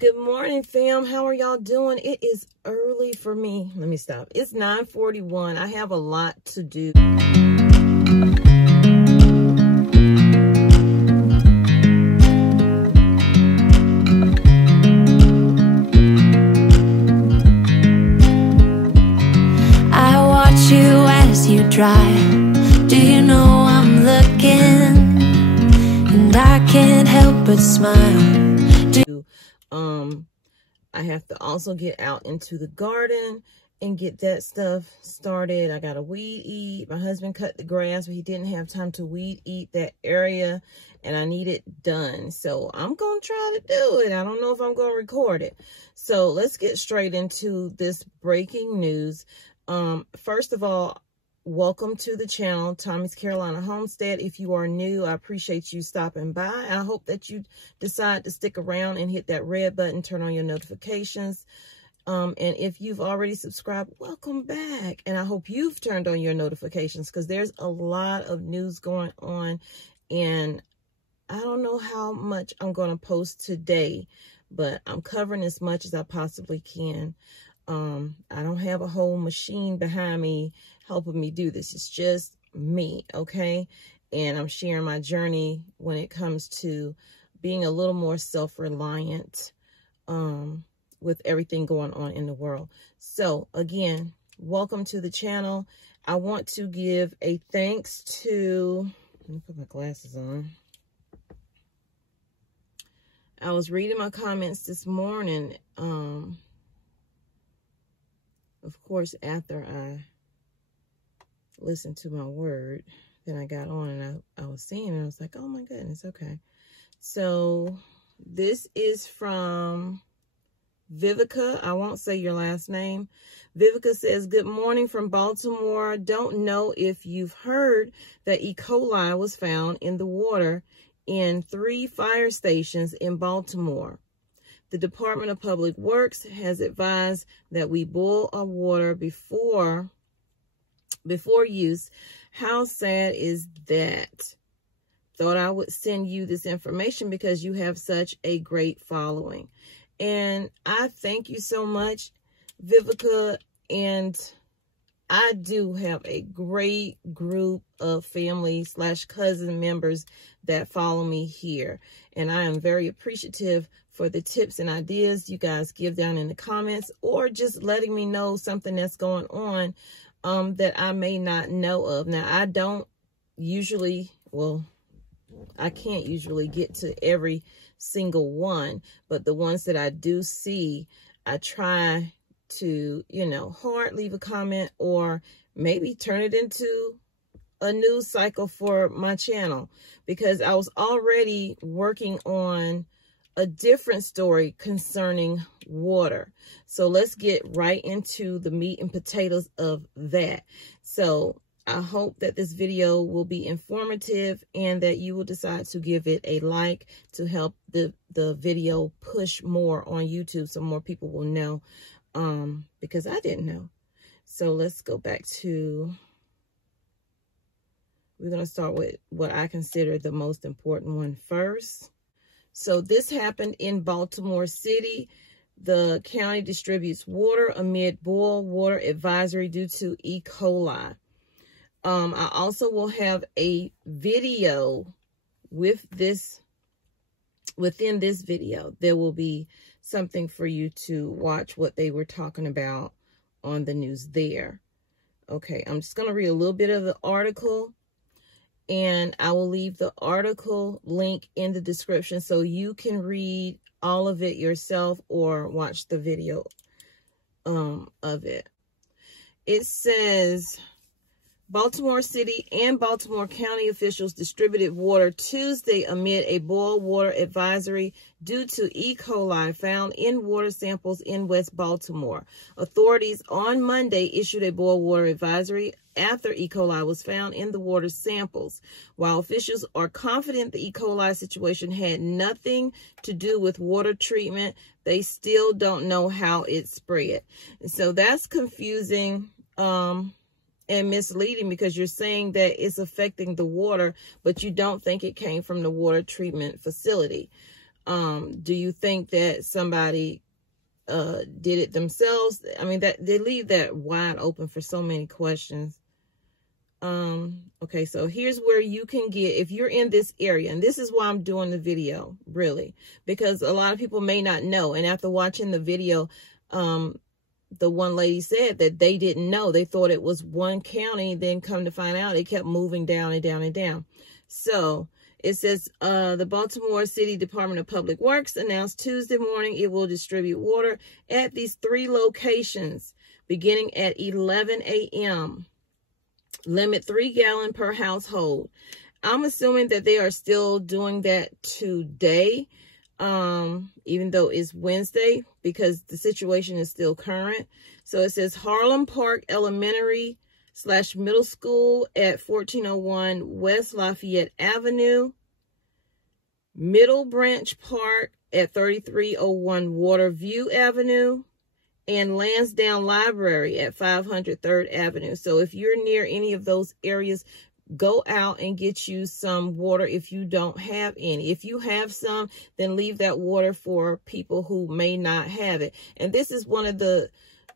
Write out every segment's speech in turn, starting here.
Good morning, fam. How are y'all doing? It is early for me. Let me stop. It's 9:41. I have a lot to do. I watch you as you drive. Do you know I'm looking? And I can't help but smile. I have to also get out into the garden and get that stuff started. I got to weed eat. My husband cut the grass, but he didn't have time to weed eat that area, and I need it done. So I'm going to try to do it. I don't know if I'm going to record it. So let's get straight into this breaking news. First of all, welcome to the channel, Tommy's Carolina Homestead. If you are new, I appreciate you stopping by. I hope that you decide to stick around and hit that red button, turn on your notifications. And if you've already subscribed, welcome back. And I hope you've turned on your notifications because there's a lot of news going on. And I don't know how much I'm going to post today, but I'm covering as much as I possibly can. I don't have a whole machine behind me helping me do this. It's just me, okay? And I'm sharing my journey when it comes to being a little more self-reliant with everything going on in the world. So again, welcome to the channel. I want to give a thanks to, let me put my glasses on. I was reading my comments this morning, of course, after I listened to my word, then I got on and I was seeing it. I was like, oh my goodness, okay. So this is from Vivica. I won't say your last name. Vivica says, good morning from Baltimore. Don't know if you've heard that E. coli was found in the water in 3 fire stations in Baltimore. The Department of Public Works has advised that we boil our water before use. How sad is that? Thought I would send you this information because you have such a great following. And I thank you so much, Vivica. And I do have a great group of family / cousin members that follow me here. And I am very appreciative for the tips and ideas you guys give down in the comments, or just letting me know something that's going on that I may not know of. Now, I don't usually, well, I can't usually get to every single one, but the ones that I do see, I try to, leave a comment or maybe turn it into a news cycle for my channel, because I was already working on a different story concerning water. So let's get right into the meat and potatoes of that. So I hope that this video will be informative and that you will decide to give it a like to help the video push more on YouTube so more people will know, because I didn't know. So let's go back to, we're going to start with what I consider the most important one first. So this happened in Baltimore City. The county distributes water amid boil water advisory due to E. coli. I also will have a video with this. Within this video, there will be something for you to watch what they were talking about on the news there. Okay, I'm just going to read a little bit of the article, and I will leave the article link in the description so you can read all of it yourself or watch the video of it. It says, Baltimore City and Baltimore County officials distributed water Tuesday amid a boil water advisory due to E. coli found in water samples in West Baltimore. Authorities on Monday issued a boil water advisory after E. coli was found in the water samples. While officials are confident the E. coli situation had nothing to do with water treatment, they still don't know how it spread. So that's confusing and misleading, because you're saying that it's affecting the water, but you don't think it came from the water treatment facility. Do you think that somebody did it themselves? I mean, that they leave that wide open for so many questions. Okay, so here's where you can get, if you're in this area, and this is why I'm doing the video, really, because a lot of people may not know. And after watching the video, the one lady said that they didn't know. They thought it was one county, then come to find out it kept moving down and down and down. So it says, the Baltimore City Department of Public Works announced Tuesday morning it will distribute water at these 3 locations beginning at 11 a.m. Limit 3 gallons per household. I'm assuming that they are still doing that today, even though it's Wednesday, because the situation is still current. So it says Harlem Park Elementary / Middle School at 1401 West Lafayette Avenue, Middle Branch Park at 3301 Waterview Avenue, and Lansdowne Library at 500 3rd Avenue. So if you're near any of those areas, go out and get you some water if you don't have any. If you have some, then leave that water for people who may not have it. And this is one of the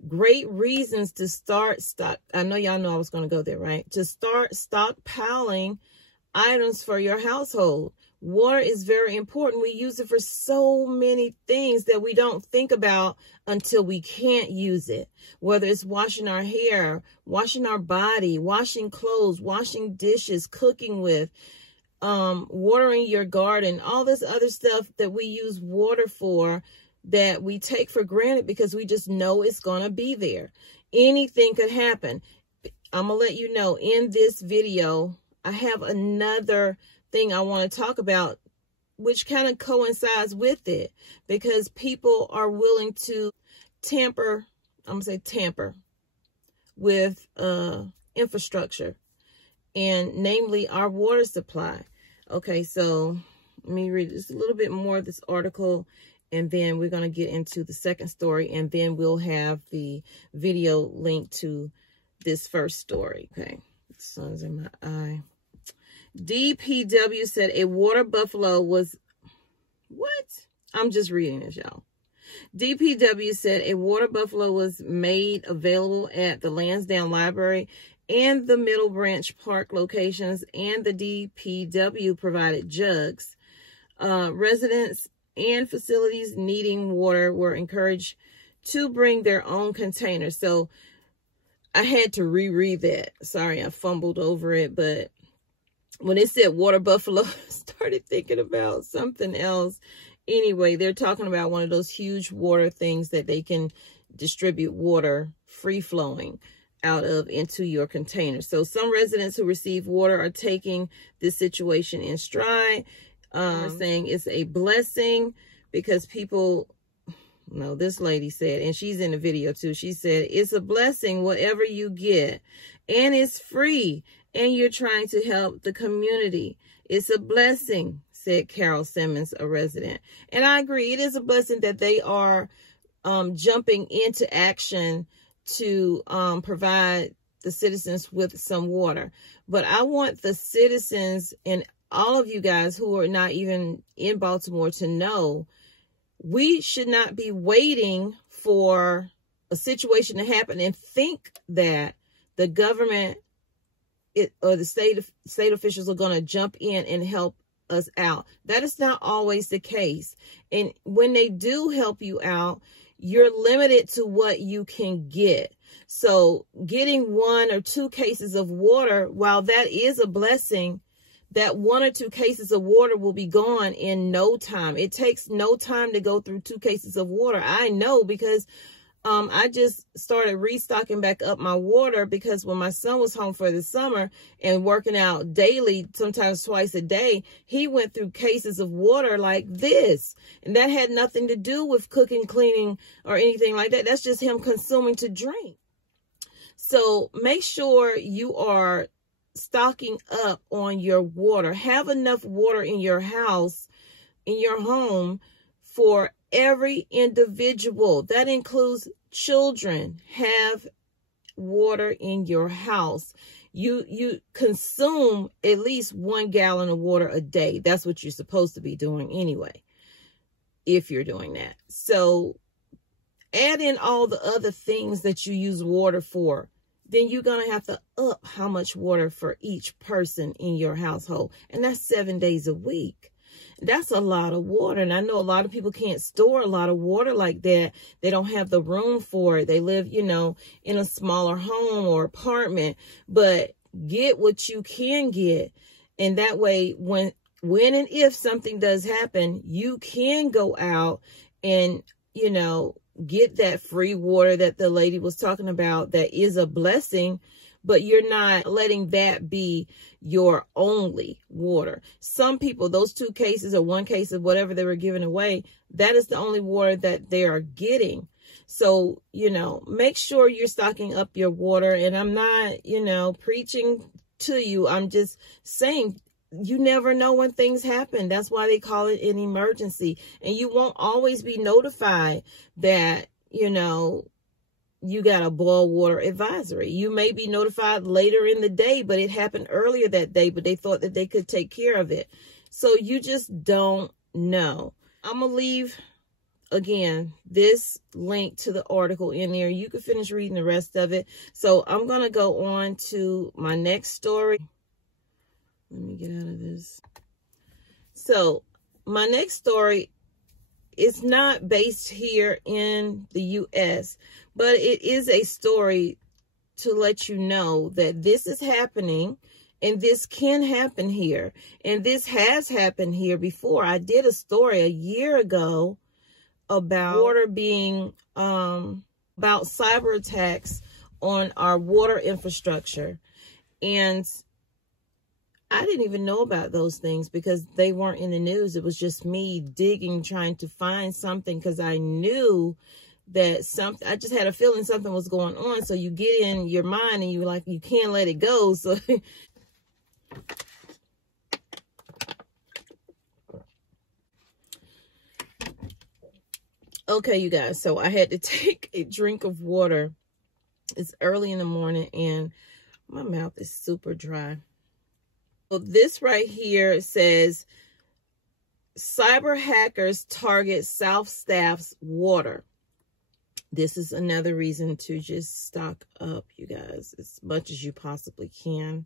great reasons to start I know y'all know I was going to go there, right? To start stockpiling items for your household. Water is very important. We use it for so many things that we don't think about until we can't use it. Whether it's washing our hair, washing our body, washing clothes, washing dishes, cooking with, watering your garden, all this other stuff that we use water for that we take for granted because we just know it's going to be there. Anything could happen. I'm going to let you know in this video, I have another thing I want to talk about, which kind of coincides with it, because people are willing to tamper with infrastructure, and namely our water supply. Okay, so let me read just a little bit more of this article, and then we're going to get into the second story, and then we'll have the video link to this first story. Okay, the sun's in my eye. DPW said a water buffalo was, what? I'm just reading this, y'all. DPW said a water buffalo was made available at the Lansdowne Library and the Middle Branch Park locations, and the DPW provided jugs. Residents and facilities needing water were encouraged to bring their own containers. So I had to reread that. Sorry, I fumbled over it, but when it said water buffalo, I started thinking about something else. Anyway, they're talking about one of those huge water things that they can distribute water free flowing out of into your container. So some residents who receive water are taking this situation in stride, saying it's a blessing because people, no, this lady said, and she's in the video too, she said, it's a blessing whatever you get, and it's free, and you're trying to help the community. It's a blessing, said Carol Simmons, a resident. And I agree, it is a blessing that they are jumping into action to provide the citizens with some water. But I want the citizens and all of you guys who are not even in Baltimore to know we should not be waiting for a situation to happen and think that the government or the state officials are going to jump in and help us out. That is not always the case. And when they do help you out, you're limited to what you can get. So getting 1 or 2 cases of water, while that is a blessing, that 1 or 2 cases of water will be gone in no time. It takes no time to go through 2 cases of water. I know, because I just started restocking back up my water, because when my son was home for the summer and working out daily, sometimes twice a day, he went through cases of water like this. And that had nothing to do with cooking, cleaning, or anything like that. That's just him consuming to drink. So make sure you are stocking up on your water. Have enough water in your house, in your home, for every individual. That includes children. Have water in your house. You consume at least 1 gallon of water a day. That's what you're supposed to be doing anyway. if you're doing that. So add in all the other things that you use water for. Then you're going to have to up how much water for each person in your household. And that's 7 days a week. That's a lot of water. And I know a lot of people can't store a lot of water like that. They don't have the room for it. They live, you know, in a smaller home or apartment. But get what you can get. And that way, when and if something does happen, you can go out and, you know, get that free water that the lady was talking about. That is a blessing, but you're not letting that be your only water. Some people, those 2 cases or 1 case of whatever they were giving away, that is the only water that they are getting. So, you know, make sure you're stocking up your water. And I'm not, you know, preaching to you. I'm just saying, you never know when things happen. That's why they call it an emergency. And you won't always be notified that, you know, you got a boil water advisory. You may be notified later in the day, but it happened earlier that day, but they thought that they could take care of it. So you just don't know. I'm going to leave, again, this link to the article in there. You can finish reading the rest of it. So I'm going to go on to my next story. Let me get out of this. So my next story is not based here in the U.S., but it is a story to let you know that this is happening and this can happen here. And this has happened here before. I did a story a year ago about water being, about cyber attacks on our water infrastructure. And I didn't even know about those things because they weren't in the news. It was just me digging, trying to find something because I knew that something, I just had a feeling something was going on. So you get in your mind and you're like, you can't let it go. So okay, you guys, so I had to take a drink of water. It's early in the morning and my mouth is super dry. So this right here says, cyber hackers target South staff's water. This is another reason to just stock up, you guys, as much as you possibly can.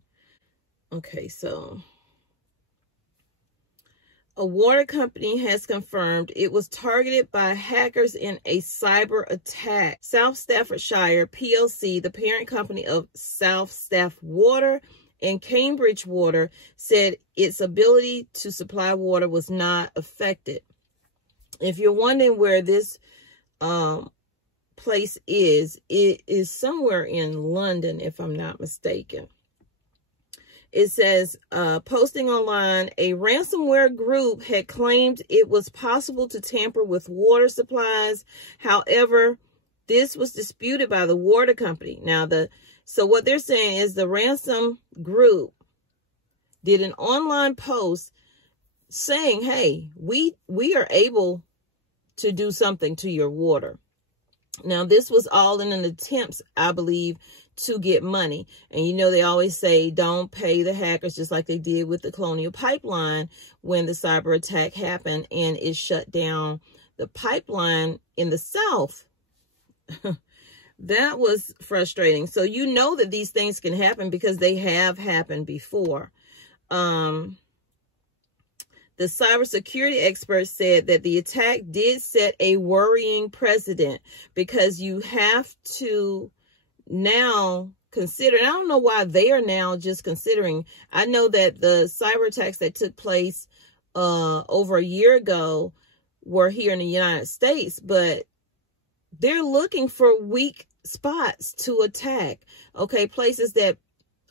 Okay, so a water company has confirmed it was targeted by hackers in a cyber attack. South Staffordshire PLC, the parent company of South Staff Water and Cambridge Water, said its ability to supply water was not affected. If you're wondering where this place is, it is somewhere in London, if I'm not mistaken. It says, posting online, a ransomware group had claimed it was possible to tamper with water supplies. However, this was disputed by the water company. Now, so what they're saying is the ransom group did an online post saying, hey, we are able to do something to your water. Now, this was all in an attempt, I believe, to get money. And you know, they always say don't pay the hackers, just like they did with the Colonial Pipeline when the cyber attack happened and it shut down the pipeline in the South. That was frustrating. So you know that these things can happen because they have happened before. The cybersecurity expert said that the attack did set a worrying precedent because you have to now consider, and I don't know why they are now just considering. I know that the cyber attacks that took place over a year ago were here in the United States, but they're looking for weak spots to attack. Okay, places that,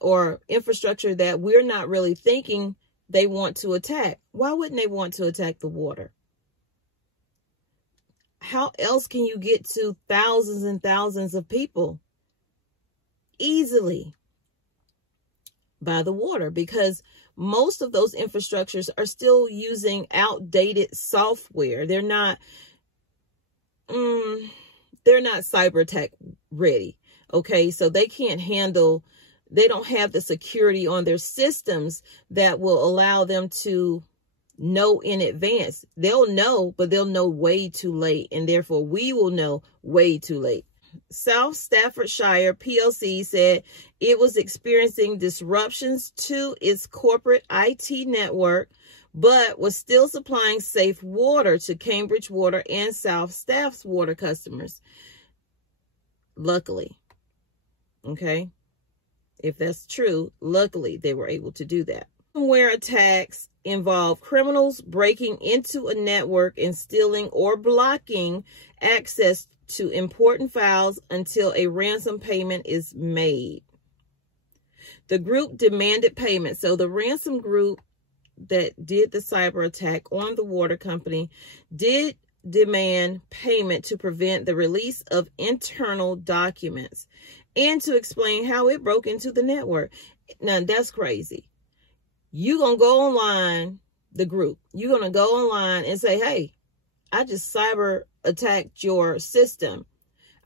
or infrastructure that we're not really thinking they want to attack. Why wouldn't they want to attack the water? How else can you get to thousands and thousands of people? Easily by the water, because most of those infrastructures are still using outdated software. They're not cyber attack ready. Okay, so they can't handle, they don't have the security on their systems that will allow them to know in advance. They'll know, but they'll know way too late, and therefore we will know way too late. South Staffordshire PLC said it was experiencing disruptions to its corporate IT network, but was still supplying safe water to Cambridge Water and South Staff's water customers. Luckily, okay, if that's true, luckily they were able to do that. Ransomware attacks involve criminals breaking into a network and stealing or blocking access to important files until a ransom payment is made. The group demanded payment. So the ransom group that did the cyber attack on the water company did demand payment to prevent the release of internal documents and to explain how it broke into the network. Now, that's crazy. You're going to go online, the group, you're going to go online and say, hey, I just cyber attacked your system.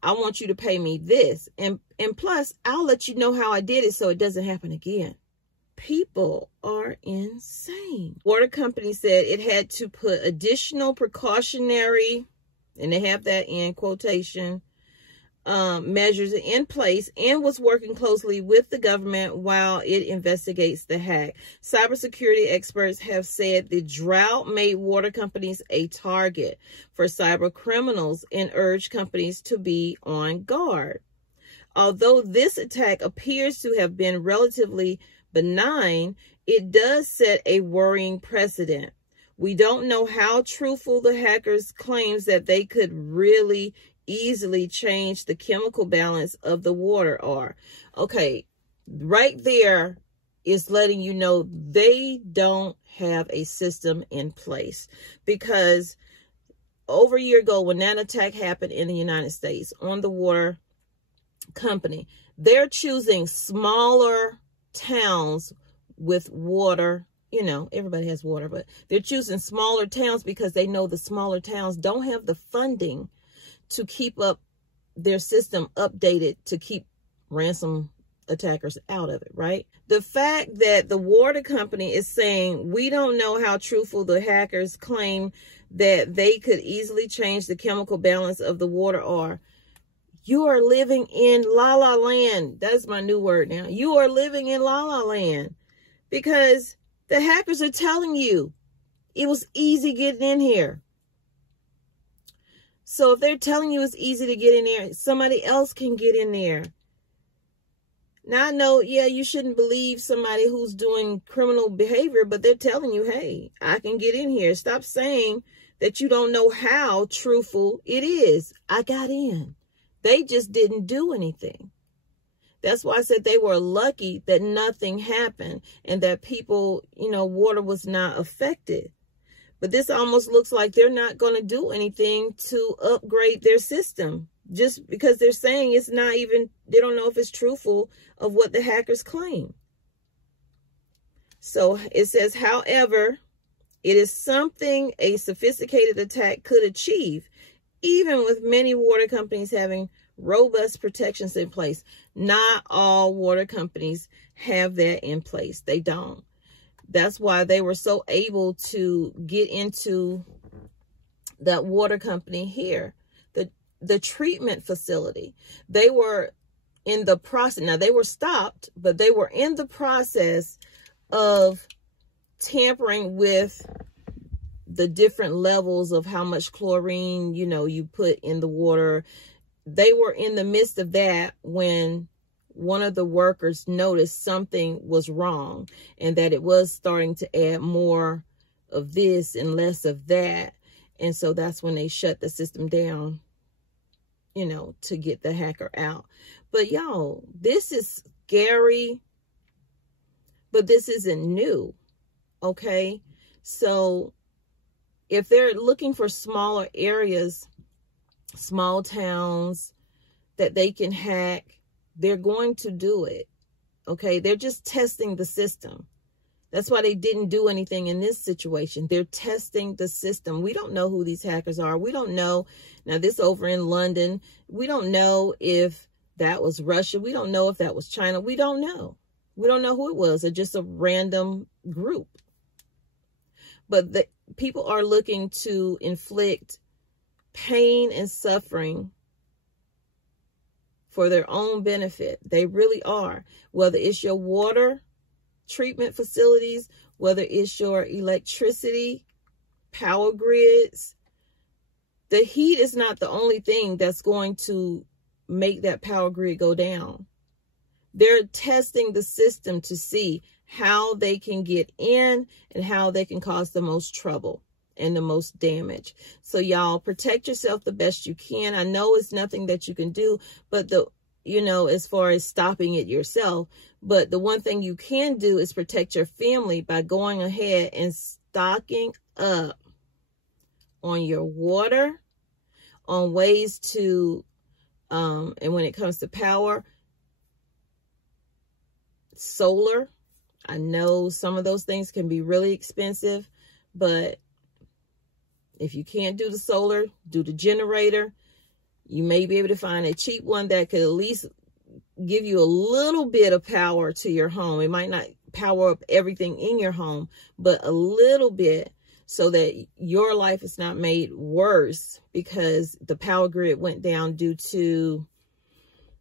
I want you to pay me this. And plus, I'll let you know how I did it so it doesn't happen again. People are insane. Water company said it had to put additional precautionary, and they have that in quotation, measures in place and was working closely with the government while it investigates the hack. Cybersecurity experts have said the drought made water companies a target for cyber criminals and urged companies to be on guard. Although this attack appears to have been relatively benign, it does set a worrying precedent. We don't know how truthful the hackers' claims that they could really easily change the chemical balance of the water are. Okay, right there is letting you know they don't have a system in place, because over a year ago when that attack happened in the United States on the water company, they're choosing smaller towns with water. You know, everybody has water, but they're choosing smaller towns because they know the smaller towns don't have the funding to keep up their system updated to keep ransom attackers out of it, right? The fact that the water company is saying, we don't know how truthful the hackers claim that they could easily change the chemical balance of the water are. You are living in la-la land. That's my new word now. You are living in la-la land because the hackers are telling you it was easy getting in here. So if they're telling you it's easy to get in there, somebody else can get in there. Now, I know, yeah, you shouldn't believe somebody who's doing criminal behavior, but they're telling you, hey, I can get in here. Stop saying that you don't know how truthful it is. I got in. They just didn't do anything. That's why I said they were lucky that nothing happened and that people, you know, water was not affected. But this almost looks like they're not going to do anything to upgrade their system just because they're saying it's not even, they don't know if it's truthful of what the hackers claim. So it says, however, it is something a sophisticated attack could achieve, even with many water companies having robust protections in place. Not all water companies have that in place. They don't. That's why they were so able to get into that water company here, the treatment facility. They were in the process. Now, they were stopped, but they were in the process of tampering with the different levels of how much chlorine, you know, you put in the water. They were in the midst of that when one of the workers noticed something was wrong and that it was starting to add more of this and less of that. And so that's when they shut the system down, you know, to get the hacker out. But y'all, this is scary, but this isn't new. Okay. So if they're looking for smaller areas, small towns that they can hack, they're going to do it. Okay. They're just testing the system. That's why they didn't do anything in this situation. They're testing the system. We don't know who these hackers are. We don't know. Now, this over in London, we don't know if that was Russia. We don't know if that was China. We don't know. We don't know who it was. Or just a random group. but the people are looking to inflict pain and suffering for their own benefit. They really are. Whether it's your water treatment facilities, whether it's your electricity, power grids, the heat is not the only thing that's going to make that power grid go down. They're testing the system to see how they can get in and how they can cause the most trouble and the most damage. So y'all, protect yourself the best you can. I know it's nothing that you can do, but as far as stopping it yourself, but the one thing you can do is protect your family by going ahead and stocking up on your water, on ways to, and when it comes to power, solar. I know some of those things can be really expensive, but if you can't do the solar, do the generator. You may be able to find a cheap one that could at least give you a little bit of power to your home. It might not power up everything in your home, but a little bit, so that your life is not made worse because the power grid went down due to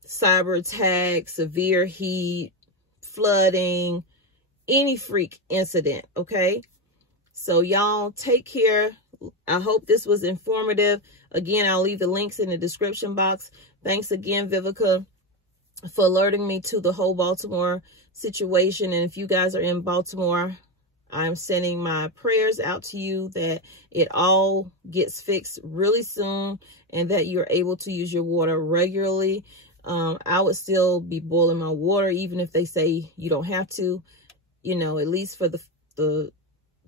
cyber attacks, severe heat, flooding, any freak incident, okay? So y'all take care. I hope this was informative. Again, I'll leave the links in the description box. Thanks again, Vivica, for alerting me to the whole Baltimore situation. And if you guys are in Baltimore, I'm sending my prayers out to you that it all gets fixed really soon and that you're able to use your water regularly. I would still be boiling my water, even if they say you don't have to, at least for the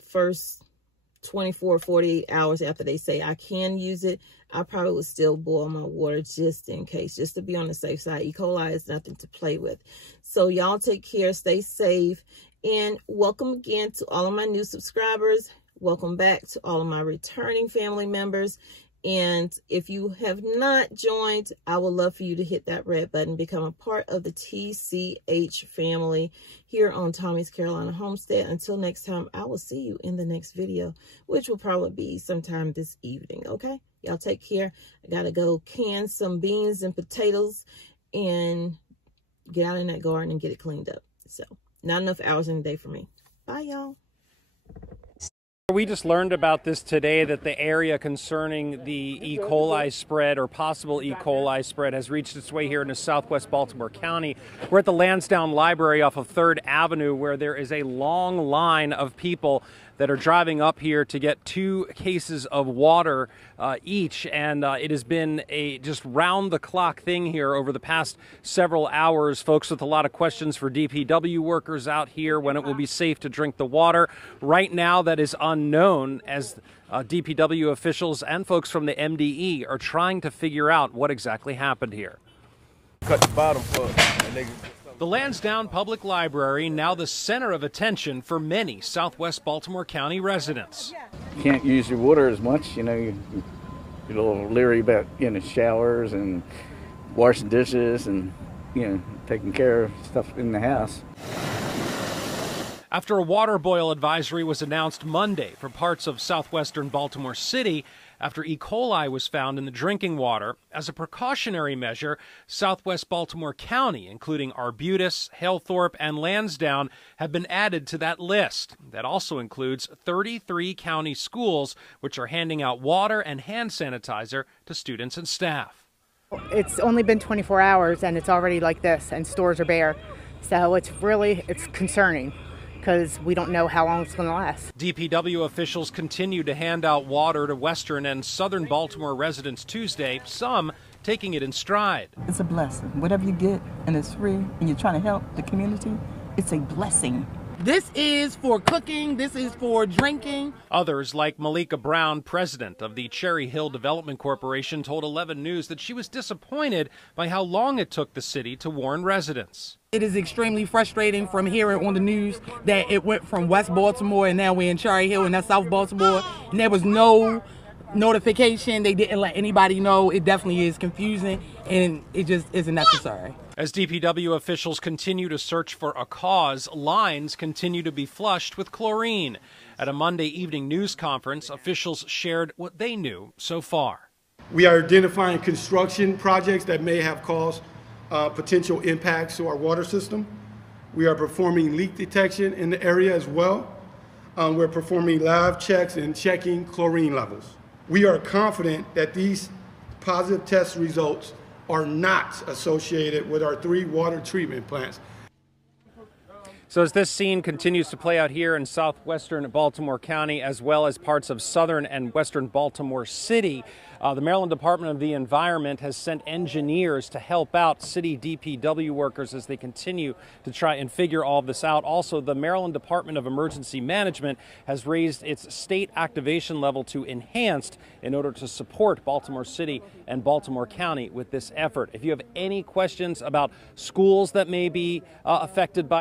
first 24, 48 hours after they say I can use it. I probably would still boil my water just in case, just to be on the safe side. E. coli is nothing to play with. So y'all take care, stay safe, and welcome again to all of my new subscribers. Welcome back to all of my returning family members. And if you have not joined, I would love for you to hit that red button, become a part of the TCH family here on Tommy's Carolina Homestead. Until next time, I will see you in the next video, which will probably be sometime this evening, okay? Y'all take care. I got to go can some beans and potatoes and get out in that garden and get it cleaned up. So, not enough hours in the day for me. Bye, y'all. We just learned about this today, that the area concerning the E. coli spread or possible E. coli spread has reached its way here into southwest Baltimore County. We're at the Lansdowne Library off of 3rd Avenue, where there is a long line of people that are driving up here to get 2 cases of water each, and it has been a just round-the-clock thing here over the past several hours. Folks with a lot of questions for DPW workers out here when it will be safe to drink the water. Right now, that is unknown, as DPW officials and folks from the MDE are trying to figure out what exactly happened here. Cut the bottom plug. The Lansdowne Public Library, now the center of attention for many southwest Baltimore County residents. You can't use your water as much, you're a little leery about showers and washing dishes and taking care of stuff in the house. After a water boil advisory was announced Monday for parts of southwestern Baltimore City, after E. coli was found in the drinking water, as a precautionary measure, southwest Baltimore County, including Arbutus, Halethorpe, and Lansdowne, have been added to that list. That also includes 33 county schools, which are handing out water and hand sanitizer to students and staff. It's only been 24 hours and it's already like this, and stores are bare. So it's concerning, because we don't know how long it's going to last. DPW officials continue to hand out water to western and southern Baltimore residents Tuesday, some taking it in stride. It's a blessing. Whatever you get and it's free and you're trying to help the community, it's a blessing. This is for cooking, this is for drinking. Others, like Malika Brown, president of the Cherry Hill Development Corporation, told 11 News that she was disappointed by how long it took the city to warn residents. It is extremely frustrating from hearing on the news that it went from West Baltimore and now we're in Cherry Hill and that's South Baltimore, and there was no notification. They didn't let anybody know. It definitely is confusing, and it just isn't necessary. As DPW officials continue to search for a cause, lines continue to be flushed with chlorine. At a Monday evening news conference, officials shared what they knew so far. We are identifying construction projects that may have caused potential impacts to our water system. We are performing leak detection in the area as well. We're performing lab checks and checking chlorine levels. We are confident that these positive test results are not associated with our 3 water treatment plants. So as this scene continues to play out here in southwestern Baltimore County, as well as parts of southern and western Baltimore City, the Maryland Department of the Environment has sent engineers to help out city DPW workers as they continue to try and figure all of this out. Also, the Maryland Department of Emergency Management has raised its state activation level to enhanced in order to support Baltimore City and Baltimore County with this effort. If you have any questions about schools that may be affected by